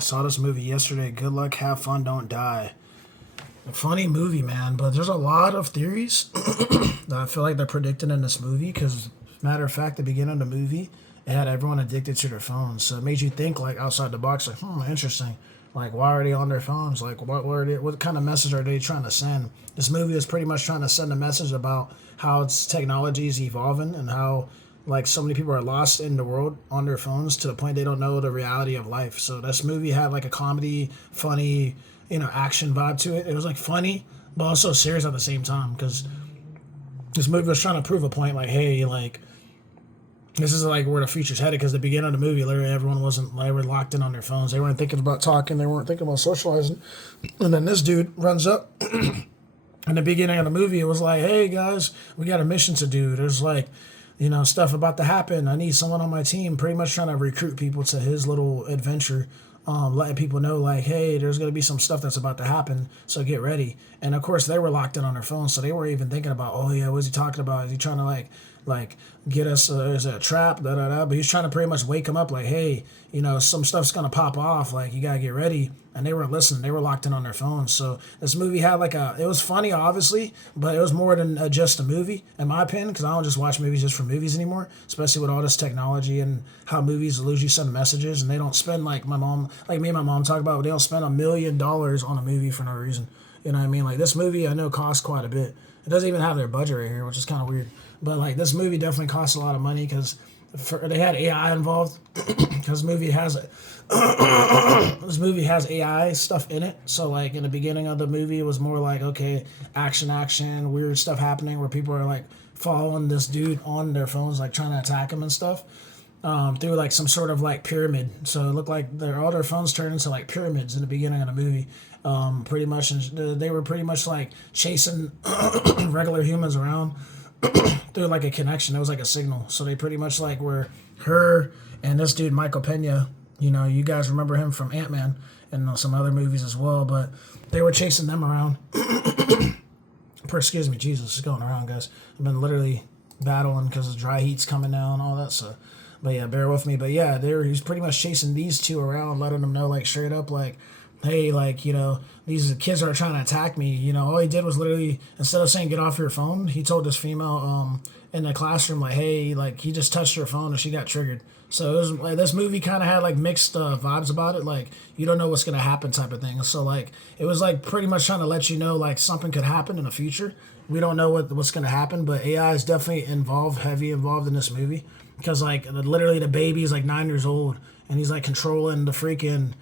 I saw this movie yesterday. Good luck, have fun, don't die. A funny movie, man, but there's a lot of theories that I feel like they're predicting in this movie because, matter of fact, the beginning of the movie, it had everyone addicted to their phones. So it made you think, like, outside the box, like, interesting. Like, why are they on their phones? Like, what kind of message are they trying to send? This movie is pretty much trying to send a message about how its technology is evolving and how, like, so many people are lost in the world on their phones to the point they don't know the reality of life. So this movie had, like, a comedy, funny, action vibe to it. It was, like, funny, but also serious at the same time because this movie was trying to prove a point, like, hey, like, this is like where the future's headed because the beginning of the movie, literally everyone they were locked in on their phones. They weren't thinking about talking. They weren't thinking about socializing. And then this dude runs up. In the beginning of the movie, it was like, hey, guys, we got a mission to do. There's like, stuff about to happen. I need someone on my team, pretty much trying to recruit people to his little adventure. Letting people know, like, hey, there's going to be some stuff that's about to happen, so get ready. And, of course, they were locked in on their phones, so they weren't even thinking about, oh, yeah, what's he talking about? Is he trying to, like get us, is it a trap, da-da-da? But he's trying to pretty much wake them up, like, hey, some stuff's going to pop off, like, you got to get ready. And they weren't listening. They were locked in on their phones. So this movie had, it was funny, obviously, but it was more than just a movie, in my opinion, because I don't just watch movies just for movies anymore, especially with all this technology and how movies lose you send messages, and they don't spend, like me and my mom talk about, they don't spend $1 million on a movie for no reason. You know what I mean? Like, this movie, I know, costs quite a bit. It doesn't even have their budget right here, which is kind of weird. But, like, this movie definitely costs a lot of money because they had AI involved because this movie has AI stuff in it. So, like, in the beginning of the movie, it was more like, okay, action, weird stuff happening where people are, like, following this dude on their phones, like, trying to attack him and stuff through, like, some sort of, like, pyramid. So it looked like all their phones turned into, like, pyramids in the beginning of the movie. Pretty much, and they were pretty much, like, chasing regular humans around through, like, a connection. It was like a signal. So they pretty much, like, were her and this dude, Michael Pena. You guys remember him from Ant-Man and some other movies as well, but they were chasing them around. Excuse me, Jesus, it's going around, guys. I've been literally battling because the dry heat's coming down and all that, so. But yeah, bear with me. But yeah, he's pretty much chasing these two around, letting them know, like, straight up, like, hey, like, these kids are trying to attack me. All he did was literally, instead of saying get off your phone, he told this female in the classroom, like, hey, like, he just touched her phone and she got triggered. So it was like this movie kind of had like mixed vibes about it, like you don't know what's gonna happen type of thing. So like it was like pretty much trying to let you know like something could happen in the future. We don't know what's gonna happen, but AI is definitely heavy involved in this movie because like literally the baby is like 9 years old and he's like controlling the freaking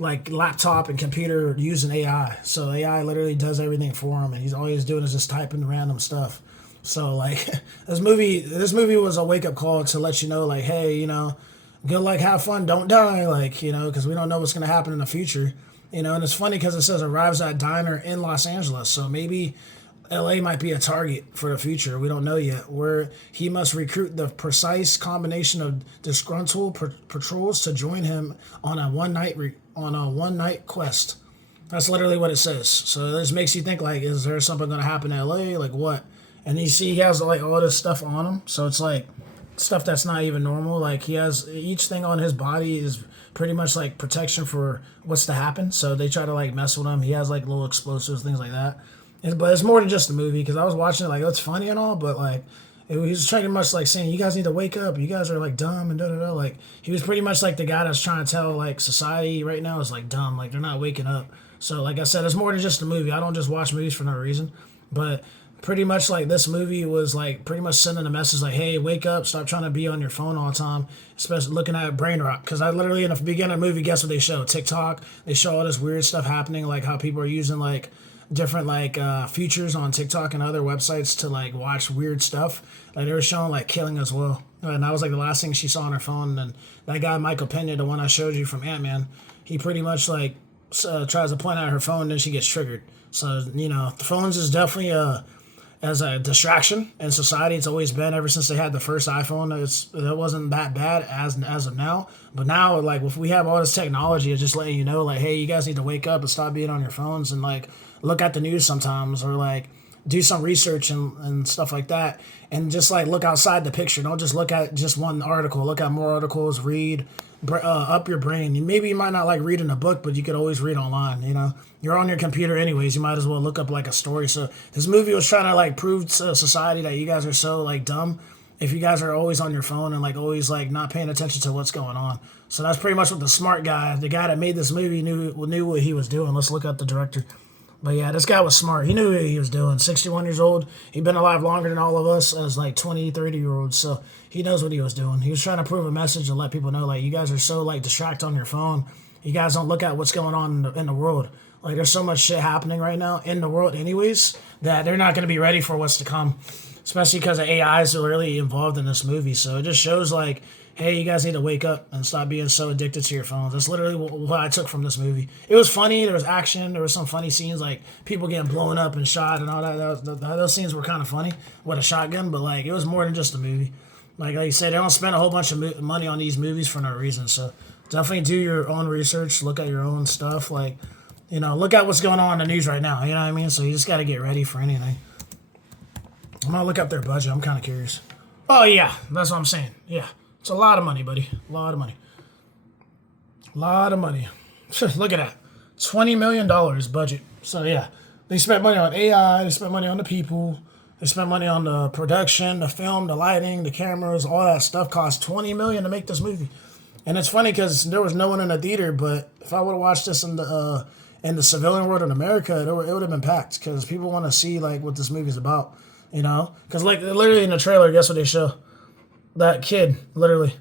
like laptop and computer using AI. So AI literally does everything for him, and all he's doing is just typing random stuff. So like this movie was a wake up call to let you know like, hey, good luck, have fun, don't die, like because we don't know what's gonna happen in the future, and it's funny because it says arrives at diner in Los Angeles, so maybe LA might be a target for the future. We don't know yet. Where he must recruit the precise combination of disgruntled patrols to join him on a one night quest. That's literally what it says. So this makes you think like, is there something gonna happen in LA? Like what? And you see he has like all this stuff on him. So it's like stuff that's not even normal. Like he has each thing on his body is pretty much like protection for what's to happen. So they try to like mess with him. He has like little explosives, things like that. But it's more than just a movie because I was watching it like, oh, it's funny and all, but like he was pretty much like saying, you guys need to wake up. You guys are like dumb and da-da-da. Like he was pretty much like the guy that's trying to tell like society right now is like dumb. Like they're not waking up. So like I said, it's more than just a movie. I don't just watch movies for no reason. But pretty much like this movie was like pretty much sending a message like, hey, wake up, stop trying to be on your phone all the time, especially looking at brain rot. Because I literally in the beginning of the movie, guess what they show? TikTok. They show all this weird stuff happening, like how people are using like different like features on TikTok and other websites to like watch weird stuff. Like they were showing like killing as well. And that was like the last thing she saw on her phone. And that guy, Michael Pena, the one I showed you from Ant-Man, he pretty much like tries to point out her phone and then she gets triggered. So, the phones is definitely as a distraction in society. It's always been ever since they had the first iPhone. It wasn't that bad as of now. But now, like, if we have all this technology, it's just letting you know, like, hey, you guys need to wake up and stop being on your phones and, like, look at the news sometimes or, like, do some research and stuff like that. And just, like, look outside the picture. Don't just look at just one article. Look at more articles, read, up your brain. Maybe you might not like reading a book, but you could always read online. You're on your computer anyways. You might as well look up like a story. So this movie was trying to like prove to society that you guys are so like dumb if you guys are always on your phone and like always like not paying attention to what's going on. So that's pretty much what the smart guy, the guy that made this movie, knew what he was doing. Let's look at the director. But yeah, this guy was smart. He knew what he was doing. 61 years old. He'd been alive longer than all of us as like 20, 30-year-olds. So he knows what he was doing. He was trying to prove a message and let people know, like, you guys are so like distracted on your phone. You guys don't look at what's going on in the world. Like, there's so much shit happening right now in the world anyways that they're not going to be ready for what's to come. Especially because the AIs are really involved in this movie. So it just shows like, hey, you guys need to wake up and stop being so addicted to your phones. That's literally what I took from this movie. It was funny. There was action. There was some funny scenes, like people getting blown up and shot and all that. Those scenes were kind of funny with a shotgun, but like it was more than just a movie. Like you said, they don't spend a whole bunch of money on these movies for no reason. So definitely do your own research. Look at your own stuff. Like, look at what's going on in the news right now. You know what I mean? So you just got to get ready for anything. I'm going to look up their budget. I'm kind of curious. Oh, yeah. That's what I'm saying. Yeah. It's a lot of money, buddy. A lot of money. A lot of money. Look at that. $20 million budget. So, yeah. They spent money on AI. They spent money on the people. They spent money on the production, the film, the lighting, the cameras. All that stuff cost $20 million to make this movie. And it's funny because there was no one in the theater, but if I would have watched this in the civilian world in America, it would have been packed because people want to see like what this movie's about. Because like literally in the trailer, guess what they show? That kid, literally,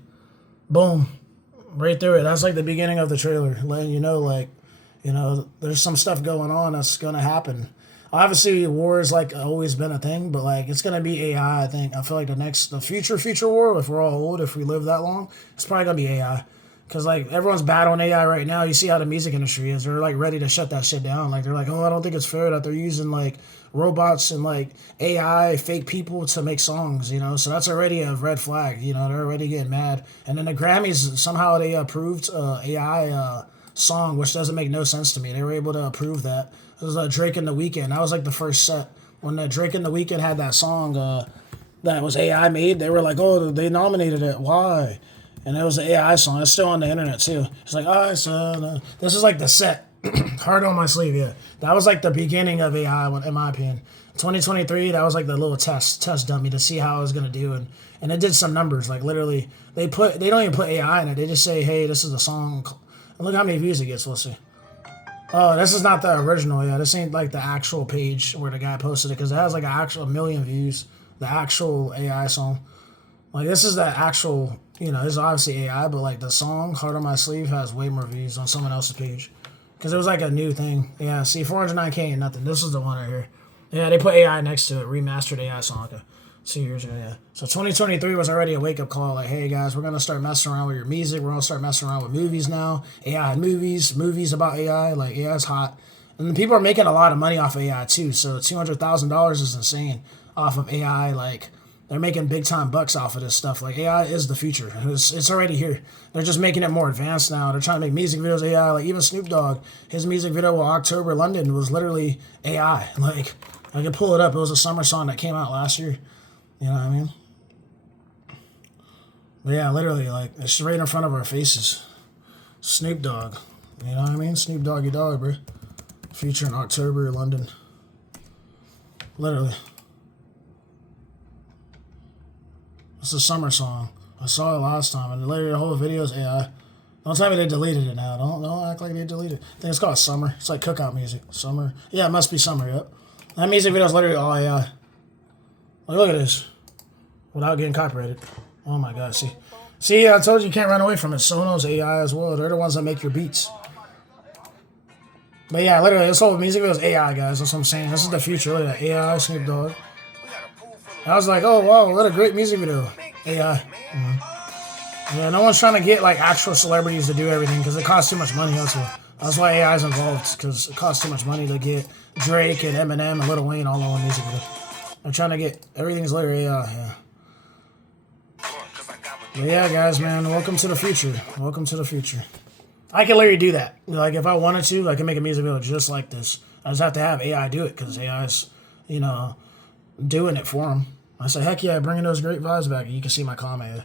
boom, right through it. That's like the beginning of the trailer, letting you know, like, there's some stuff going on that's gonna happen. Obviously, war is like always been a thing, but like it's gonna be AI. I think. I feel like the future war, if we're all old, if we live that long, it's probably gonna be AI. Because like everyone's battling AI right now. You see how the music industry is. They're like ready to shut that shit down. Like they're like, oh, I don't think it's fair that they're using like robots and like AI fake people to make songs, so that's already a red flag. They're already getting mad. And then the Grammys, somehow they approved AI song, which doesn't make no sense to me. They were able to approve that. It was Drake and The Weeknd. That was like the first set when Drake and The Weeknd had that song that was AI made. They were like, oh, they nominated it, why? And it was an AI song. It's still on the internet too. It's like, all right, so this is like the set. Heart on my sleeve, yeah. That was like the beginning of AI, in my opinion. 2023, that was like the little test dummy to see how it was gonna do, and it did some numbers. Like literally, they don't even put AI in it. They just say, hey, this is a song. And look how many views it gets. Let's see. Oh, this is not the original. Yeah, this ain't like the actual page where the guy posted it because it has like a million views. The actual AI song. Like this is the actual. This is obviously AI, but like the song "Heart on My Sleeve" has way more views on someone else's page. Because it was like a new thing. Yeah, see, 409K ain't nothing. This is the one right here. Yeah, they put AI next to it. Remastered AI song. Okay. 2 years ago, yeah. So 2023 was already a wake-up call. Like, hey, guys, we're going to start messing around with your music. We're going to start messing around with movies now. AI movies about AI. Like, AI's hot. And then people are making a lot of money off of AI, too. So $200,000 is insane off of AI. Like, they're making big-time bucks off of this stuff. Like, AI is the future. It's already here. They're just making it more advanced now. They're trying to make music videos AI. Like, even Snoop Dogg, his music video with October London was literally AI. Like, I can pull it up. It was a summer song that came out last year. You know what I mean? But yeah, literally, like, it's right in front of our faces. Snoop Dogg. You know what I mean? Snoop Doggy Dogg, bro. Featuring October London. Literally. It's a summer song. I saw it last time, and literally the whole video is AI. Don't tell me they deleted it now. Don't act like they deleted it. I think it's called Summer. It's like cookout music. Summer. Yeah, it must be Summer, yep. That music video is literally all AI. Like, look at this. Without getting copyrighted. Oh my god, see. See, I told you can't run away from it. Sonos, AI as well. They're the ones that make your beats. But yeah, literally, this whole music video is AI, guys. That's what I'm saying. This is the future. Look at that. AI, Snoop Dogg. I was like, oh, wow, what a great music video. AI. Mm-hmm. Yeah, no one's trying to get, like, actual celebrities to do everything because it costs too much money, also. That's why AI is involved, because it costs too much money to get Drake and Eminem and Lil Wayne all on one music video. They're trying to get everything's literally AI, yeah. But yeah, guys, man, welcome to the future. Welcome to the future. I can literally do that. Like, if I wanted to, I can make a music video just like this. I just have to have AI do it, because AI's, doing it for them. I said, heck yeah, bringing those great vibes back. You can see my comment.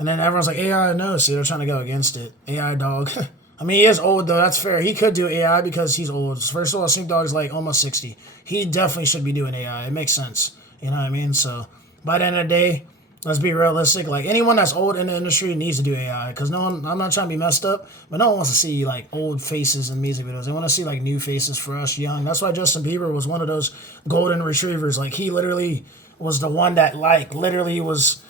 And then everyone's like, AI, no. See, they're trying to go against it. AI dog. I mean, he is old, though. That's fair. He could do AI because he's old. First of all, Snoop Dogg's like almost 60. He definitely should be doing AI. It makes sense. You know what I mean? So, by the end of the day, let's be realistic. Like, anyone that's old in the industry needs to do AI. Because no one, I'm not trying to be messed up, but no one wants to see, like, old faces in music videos. They want to see, like, new faces for us young. That's why Justin Bieber was one of those golden retrievers. Like, he literally was the one that, like, literally was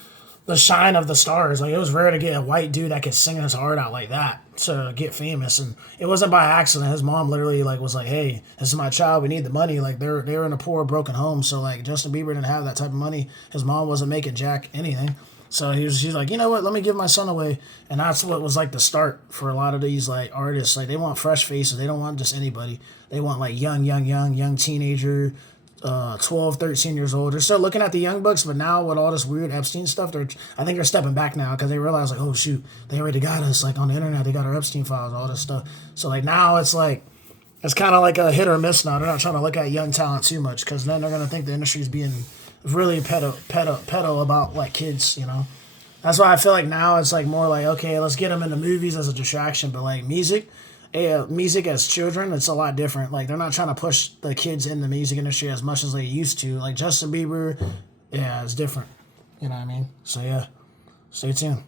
the shine of the stars. Like, it was rare to get a white dude that could sing his heart out like that to get famous. And it wasn't by accident. His mom literally like was like, hey, this is my child, we need the money. Like, they're in a poor broken home, so like Justin Bieber didn't have that type of money. His mom wasn't making jack anything, so she's like, you know what, let me give my son away. And that's what was like the start for a lot of these like artists. Like, they want fresh faces, they don't want just anybody. They want like young teenager, 12, 13 years old. They're still looking at the young bucks, but now with all this weird Epstein stuff, I think they're stepping back now because they realize like, oh shoot, they already got us like on the internet. They got our Epstein files, all this stuff. So like now it's like it's kind of like a hit or miss now. They're not trying to look at young talent too much because then they're gonna think the industry's being really pedo about like kids. You know, that's why I feel like now it's like more like, okay, let's get them into movies as a distraction, but like music as children, it's a lot different. Like, they're not trying to push the kids in the music industry as much as they used to. Like Justin Bieber, yeah, it's different. You know what I mean? So yeah, stay tuned.